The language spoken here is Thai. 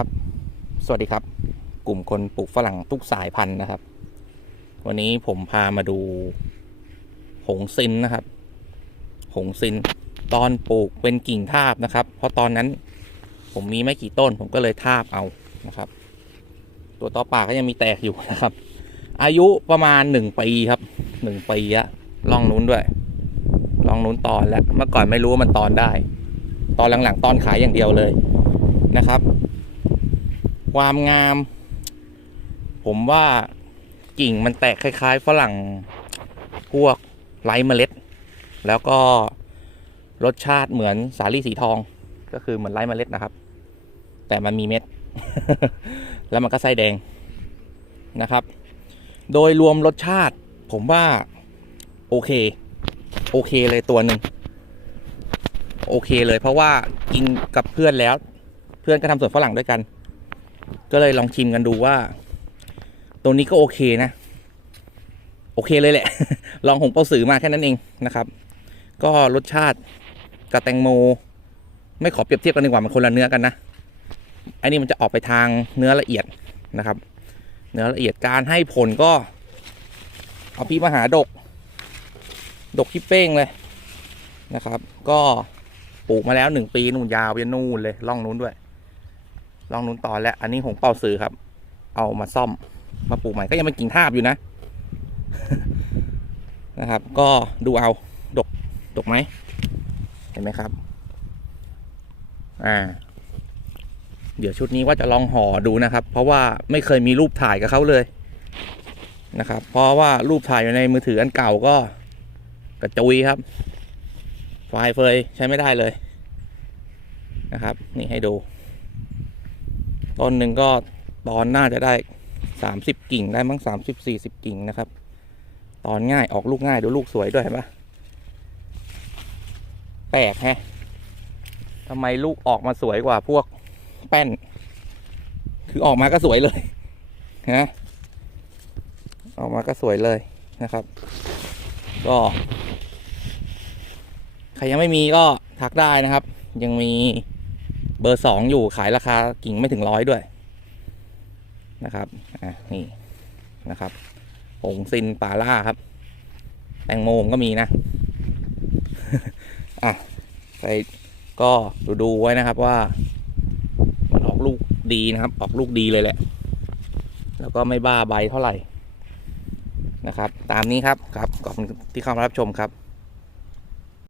ครับ สวัสดีครับ กลุ่มคนปลูกฝรั่งทุกสายพันธุ์นะครับ วันนี้ผมพามาดู หงซินนะครับ หงซิน ตอนปลูกเป็นกิ่งทาบนะครับ เพราะตอนนั้นผมมีไม่กี่ต้น ผมก็เลยทาบเอานะครับ ตัวต่อป่าก็ยังมีแตกอยู่นะครับ อายุประมาณหนึ่งปีครับหนึ่งปีอะลองนู้นด้วย ลองนู้นตอนแล้วเมื่อก่อนไม่รู้ว่ามันตอนได้ ตอนหลังๆ ตอนขายอย่างเดียวเลยนะครับ ความงาม ผมว่ากิ่งมันแตกคล้าย ๆ ฝรั่งพวกไร้เมล็ด แล้วก็รสชาติเหมือนสาลี่สีทอง ก็คือเหมือนไร้เมล็ดนะครับ แต่มันมีเม็ด แล้วมันก็ไส้แดงนะครับ โดยรวมรสชาติ ผมว่า โอเค โอเคเลยตัวหนึ่งโอเคเลยเพราะว่ากินกับเพื่อนแล้ว เพื่อนก็ทำสวนฝรั่งด้วยกัน ก็เลยลองชิมกันดูว่า ตัวนี้ก็โอเคนะ โอเคเลยแหละ ลองหงเปาสือมาแค่นั้นเองนะครับ ก็รสชาติกับแตงโม ไม่ขอเปรียบเทียบกันดีกว่ามันคนละเนื้อกันนะอันนี้มันจะออกไปทางเนื้อละเอียดนะครับ เนื้อละเอียดการให้ผลก็ เอาพี่มหาดก ดกที่เป้งเลยนะครับ ก็ปลูกมาแล้วหนึ่งปีนู่นยาวไปนู่นเลยล่องนู้นด้วย ลองนู้นต่อแล้ว อันนี้หงเป่าสือครับ เอามาซ่อมมาปลูกใหม่ก็ยังเป็นกิ่งทาบอยู่นะ นะครับ ก็ดูเอาดกดกไหมเห็นไหมครับ อ่า เดี๋ยวชุดนี้ว่าจะลองห่อดูนะครับ เพราะว่าไม่เคยมีรูปถ่ายกับเขาเลยนะครับ เพราะว่ารูปถ่ายอยู่ในมือถืออันเก่าก็กระจุยครับ ไฟล์เฟยใช้ไม่ได้เลยนะครับ นี่ให้ดู ต้นหนึ่งก็ตอนน่าจะได้สามสิบกิ่งได้มั้งสามสิบสี่สิบกิ่งนะครับ ตอนง่ายออกลูกง่ายดูลูกสวยด้วยเห็นปะแปลกแฮะทำไมลูกออกมาสวยกว่าพวกแป้น คือออกมาก็สวยเลยนะออกมาก็สวยเลยนะครับ ก็ใครยังไม่มีก็ทักได้นะครับ ยังมี เบอร์สองอยู่ขายราคากิ่งไม่ถึงร้อยด้วยนะครับอะนี่นะครับหงซินปาล่าครับ แตงโมมก็มีนะอะไปก็ดูดูไว้นะครับว่า มันออกลูกดีนะครับ ออกลูกดีเลยแหละ แล้วก็ไม่บ้าใบเท่าไหร่นะครับ ตามนี้ครับครับขอบคุณที่เข้ามารับชมครับ